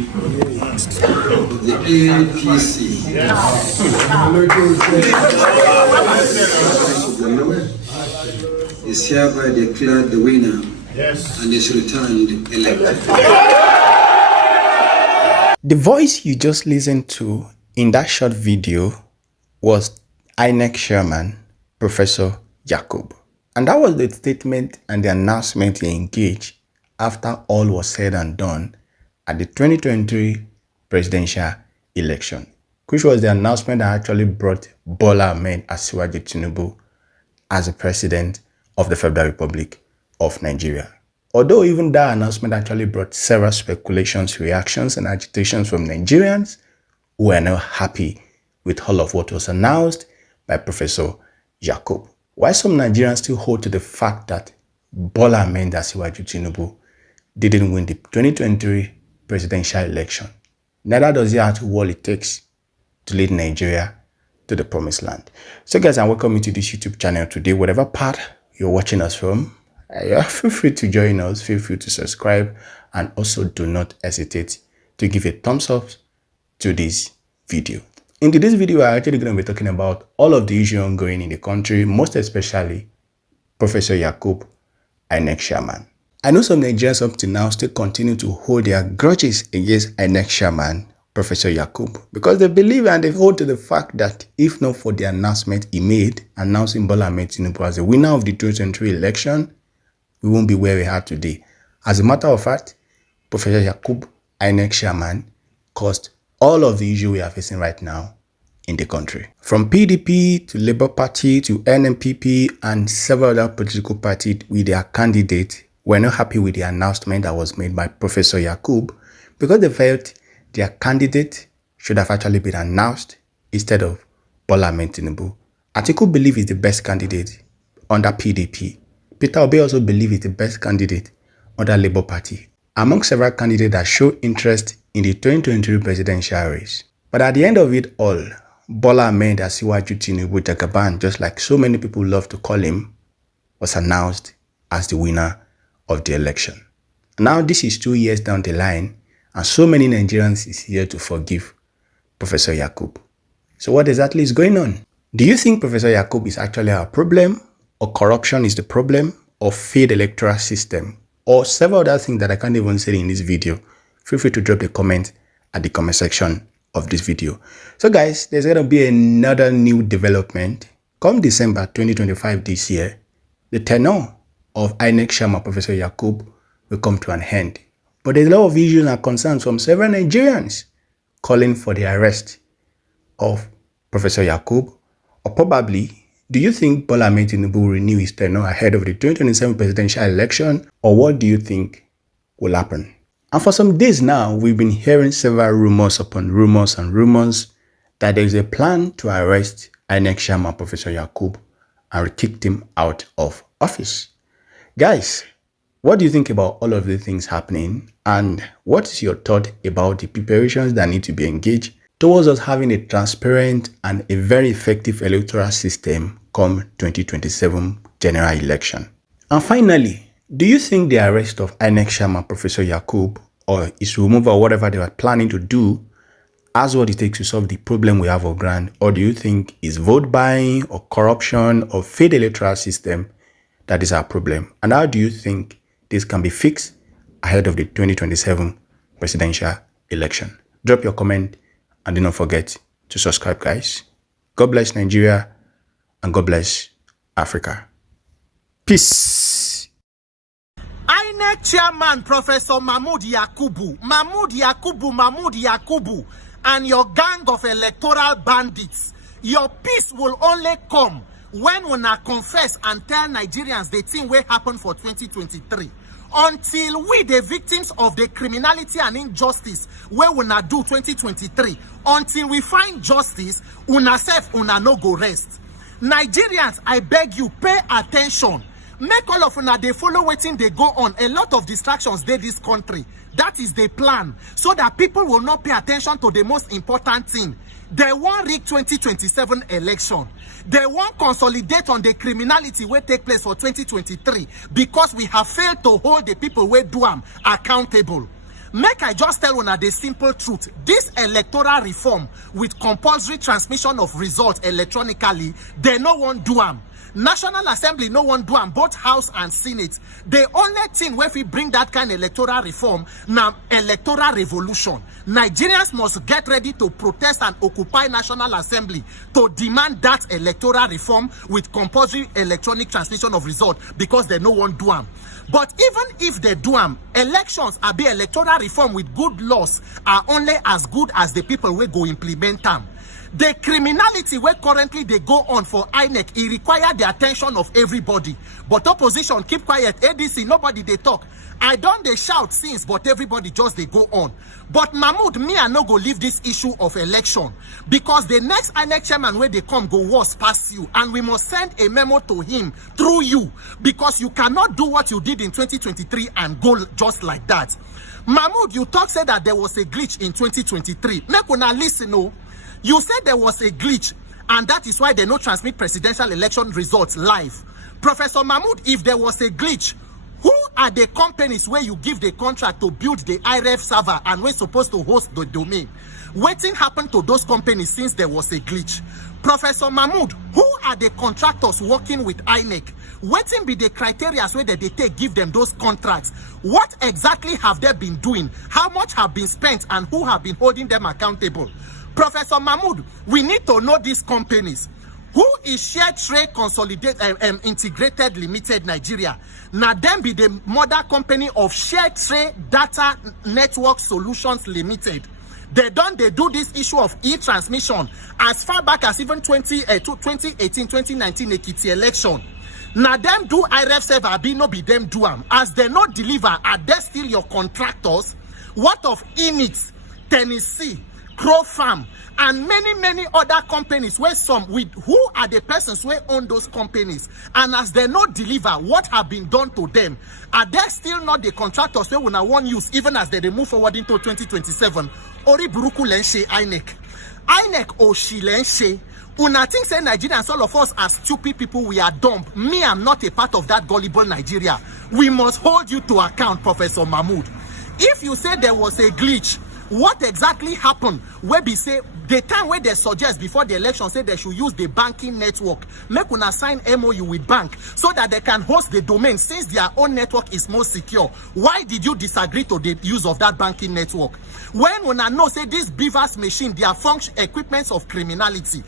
the APC. Is hereby declared the winner and is returned elected. The voice you just listened to in that short video was Inec chairman, Professor Yakub. And that was the statement and the announcement he engaged after all was said and done at the 2023 presidential election, which was the announcement that actually brought Bola Ahmed Asiwaju Tinubu as the president of the Federal Republic of Nigeria. Although even that announcement actually brought several speculations, reactions, and agitations from Nigerians who were not happy with all of what was announced by Professor Yakub. Why some Nigerians still hold to the fact that Bola Ahmed Asiwaju Tinubu didn't win the 2023 presidential election. Neither does he have all it takes to lead Nigeria to the promised land. So guys, I welcome you to this YouTube channel today. Whatever part you're watching us from, feel free to join us, feel free to subscribe, and also do not hesitate to give a thumbs up to this video. In today's video, I'm actually going to be talking about all of the issues ongoing in the country, most especially Professor Yakub, Inec chairman. I know some Nigerians up to now still continue to hold their grudges against Inec chairman, Professor Yakub, because they believe and they hold to the fact that if not for the announcement he made announcing Bola Ahmed Tinubu as the winner of the 2023 election, we won't be where we are today. As a matter of fact, Professor Yakub, Inec chairman, caused all of the issues we are facing right now in the country. From PDP to Labour Party to NMPP and several other political parties with their candidates were not happy with the announcement that was made by Professor Yakub because they felt their candidate should have actually been announced instead of Bola Ahmed Tinubu. Atiku believe is the best candidate under PDP. Peter Obi also believe is the best candidate under Labour Party, among several candidates that show interest in the 2023 presidential race. But at the end of it all, Bola Ahmed Asiwaju Tinubu Jagaban, just like so many people love to call him, was announced as the winner of the election. Now this is 2 years down the line, and so many Nigerians is here to forgive Professor Yakub. So what exactly is going on? Do you think Professor Yakub is actually our problem, or corruption is the problem, or failed electoral system, or several other things that I can't even say in this video? Feel free to drop a comment at the comment section of this video. So guys, there's going to be another new development. Come December 2025 this year, the tenure of Inec chairman Professor Yakub will come to an end. But there's a lot of issues and concerns from several Nigerians calling for the arrest of Professor Yakub. Or probably, do you think Bola Ahmed Tinubu will renew his tenure ahead of the 2027 presidential election? Or what do you think will happen? And for some days now, we've been hearing several rumors upon rumors and rumors that there is a plan to arrest Inec chairman Professor Yakub and kick him out of office. Guys, what do you think about all of these things happening? And what is your thought about the preparations that need to be engaged towards us having a transparent and a very effective electoral system come 2027 general election? And finally, do you think the arrest of Inec chairman Professor Yakub or his removal or whatever they were planning to do has what it takes to solve the problem we have on ground? Or do you think it's vote buying or corruption or failed electoral system that is our problem? And how do you think this can be fixed ahead of the 2027 presidential election? Drop your comment and do not forget to subscribe, guys. God bless Nigeria and God bless Africa. Peace. INEC chairman Professor Mahmood Yakubu, and your gang of electoral bandits, your peace will only come when una confess and tell Nigerians the thing will happen for 2023. Until we, the victims of the criminality and injustice, where una do 2023, until we find justice, una self, una no go rest. Nigerians, I beg you, pay attention. Make all of una they follow waiting they go on. A lot of distractions they this country. That is the plan, so that people will not pay attention to the most important thing. They won't rig 2027 election. They won't consolidate on the criminality will take place for 2023 because we have failed to hold the people who do them accountable. Make I just tell una the simple truth. This electoral reform with compulsory transmission of results electronically, they no one do am. National Assembly no one do am, both House and Senate. The only thing where we bring that kind of electoral reform, now electoral revolution. Nigerians must get ready to protest and occupy National Assembly to demand that electoral reform with compulsory electronic transmission of results, because they no one do am. But even if they do am, elections are be electoral reform with good laws are only as good as the people will go implement them. The criminality where currently they go on for Inec, it require the attention of everybody. But opposition keep quiet. ADC, nobody they talk. I don't they shout since, but everybody just they go on. But Mahmoud, me I no go leave this issue of election, because the next Inec chairman where they come go worse past you, and we must send a memo to him through you, because you cannot do what you did in 2023 and go just like that. Mahmoud, you said that there was a glitch in 2023. Make una listen, no. You said there was a glitch, and that is why they no transmit presidential election results live. Professor Mahmoud, if there was a glitch, who are the companies where you give the contract to build the IRF server and we're supposed to host the domain? What happened to those companies since there was a glitch? Professor Mahmoud, who are the contractors working with Inec? What be the criteria where they take give them those contracts? What exactly have they been doing? How much have been spent, and who have been holding them accountable? Professor Mahmoud, we need to know these companies. Who is Shared Trade Consolidated Integrated Limited Nigeria? Now them be the mother company of Shared Trade Data Network Solutions Limited. They do this issue of e-transmission as far back as even 2018, 2019 Ekiti election. Now them do IRF server, be no be them do them. As they not deliver, are they still your contractors? What of Inec, Tennessee, Crow Farm, and many other companies where some with who are the persons who own those companies? And as they not deliver, what have been done to them? Are they still not the contractors who will not want use even as they move forward into 2027? Ori Buruku Lenshe Inec. Inec Oshi Lenshe. Una think say Nigerians, all of us are stupid people, we are dumb. Me, I'm not a part of that gullible Nigeria. We must hold you to account, Professor Mahmoud. If you say there was a glitch, what exactly happened? Where be say the time where they suggest before the election say they should use the banking network, make una sign MOU with bank so that they can host the domain since their own network is more secure. Why did you disagree to the use of that banking network? When una know say this beavers machine, they are function equipments of criminality,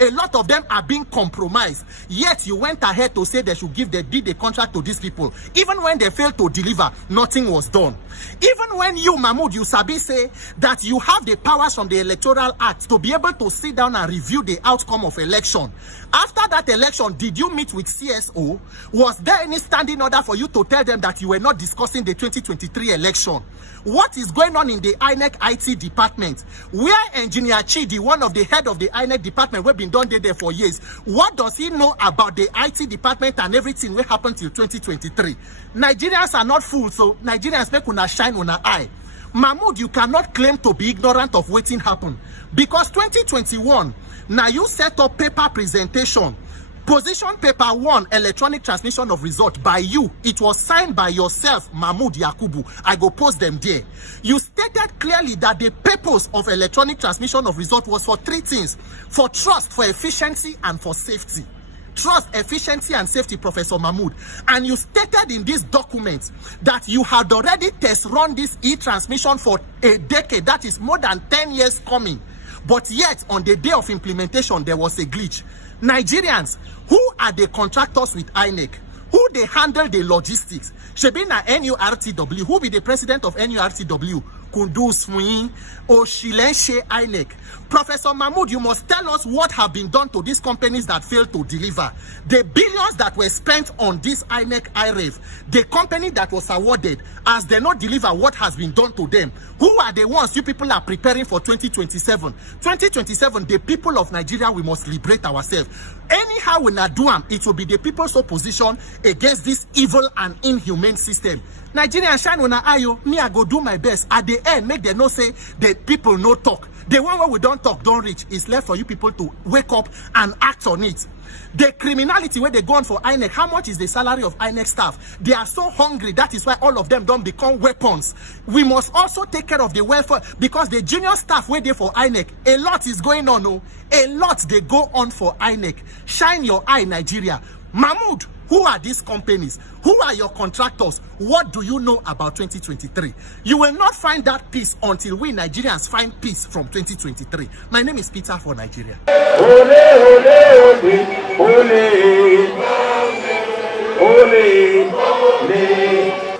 a lot of them are being compromised, yet you went ahead to say they should did the contract to these people. Even when they failed to deliver, nothing was done. Even when you, Mahmoud, you sabi say that you have the powers from the Electoral Act to be able to sit down and review the outcome of election. After that election, did you meet with CSO? Was there any standing order for you to tell them that you were not discussing the 2023 election? What is going on in the INEC IT department? Where Engineer Chidi, one of the head of the INEC department, we've been done there for years, what does he know about the IT department and everything will happen till 2023? Nigerians are not fools, so Nigerians make una shine on an eye. Mahmoud, you cannot claim to be ignorant of what happened, because 2021, now you set up paper presentation, position paper 1, electronic transmission of result by you. It was signed by yourself, Mahmoud Yakubu. I go post them there. You stated clearly that the purpose of electronic transmission of result was for 3 things: for trust, for efficiency, and for safety. Trust, efficiency, and safety, Professor Mahmoud. And you stated in this document that you had already test run this e-transmission for a decade. That is more than 10 years coming. But yet, on the day of implementation, there was a glitch. Nigerians, who are the contractors with INEC? Who they handle the logistics? Shebina NURTW, who be the president of NURTW? Kundus Muin, Oshilenshe INEC. Professor Mahmoud, you must tell us what have been done to these companies that failed to deliver. The billions that were spent on this INEC IREF, the company that was awarded, as they not deliver, what has been done to them? Who are the ones you people are preparing for 2027? 2027, the people of Nigeria, we must liberate ourselves. Anyhow, we not do them, it will be the people's opposition against this evil and inhumane system. Nigerian shine on ayo, me I go do my best. At the end, make them no say the people no talk. The one where we don't talk, don't reach. It's left for you people to wake up and act on it. The criminality where they go on for Inec, how much is the salary of Inec staff? They are so hungry, that is why all of them don't become weapons. We must also take care of the welfare, because the junior staff where they for Inec, a lot is going on. Oh, a lot they go on for Inec. Shine your eye, Nigeria. Mahmoud, who are these companies? Who are your contractors? What do you know about 2023? You will not find that peace until we Nigerians find peace from 2023. My name is Peter for Nigeria.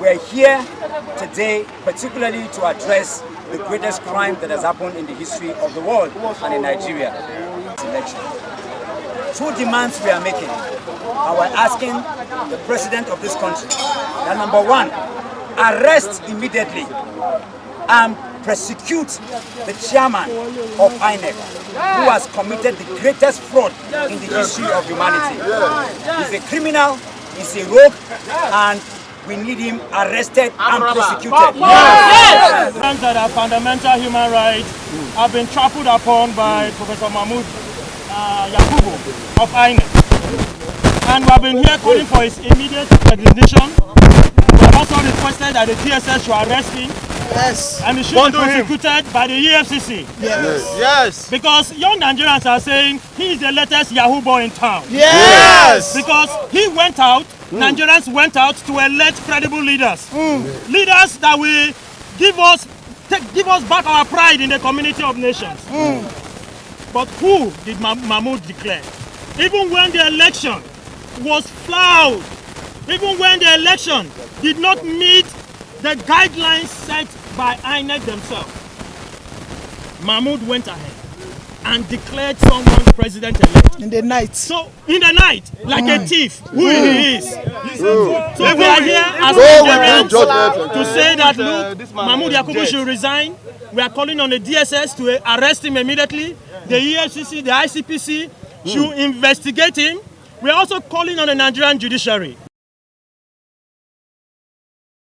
We're here today particularly to address the greatest crime that has happened in the history of the world and in Nigeria. Election. Two demands we are making. And we're asking the president of this country that, number one, arrest immediately and prosecute the chairman of Inec, who has committed the greatest fraud in the history of humanity. He's a criminal, he's a rogue, and we need him arrested and prosecuted. Yes! That are fundamental human rights have been trampled upon by Professor Mahmoud Yakubu of Inec. And we have been here calling for his immediate extradition. We have also requested that the DSS should arrest him. Yes. And he should be prosecuted by the EFCC. Yes. Yes. Because young Nigerians are saying he is the latest Yahoo boy in town. Yes. Because he went out, Nigerians went out to elect credible leaders. Leaders that will give us back our pride in the community of nations. But who did Mahmoud declare? Even when the election was flawed, even when the election did not meet the guidelines set by INEC themselves, Mahmoud went ahead and declared someone president-elect. In the night. So, in the night, like a thief, who he is. So we are here as Nigerians to say that, look, Mahmoud Yakubu should resign. We are calling on the DSS to arrest him immediately. The EFCC, the ICPC should investigate him. We are also calling on the Nigerian judiciary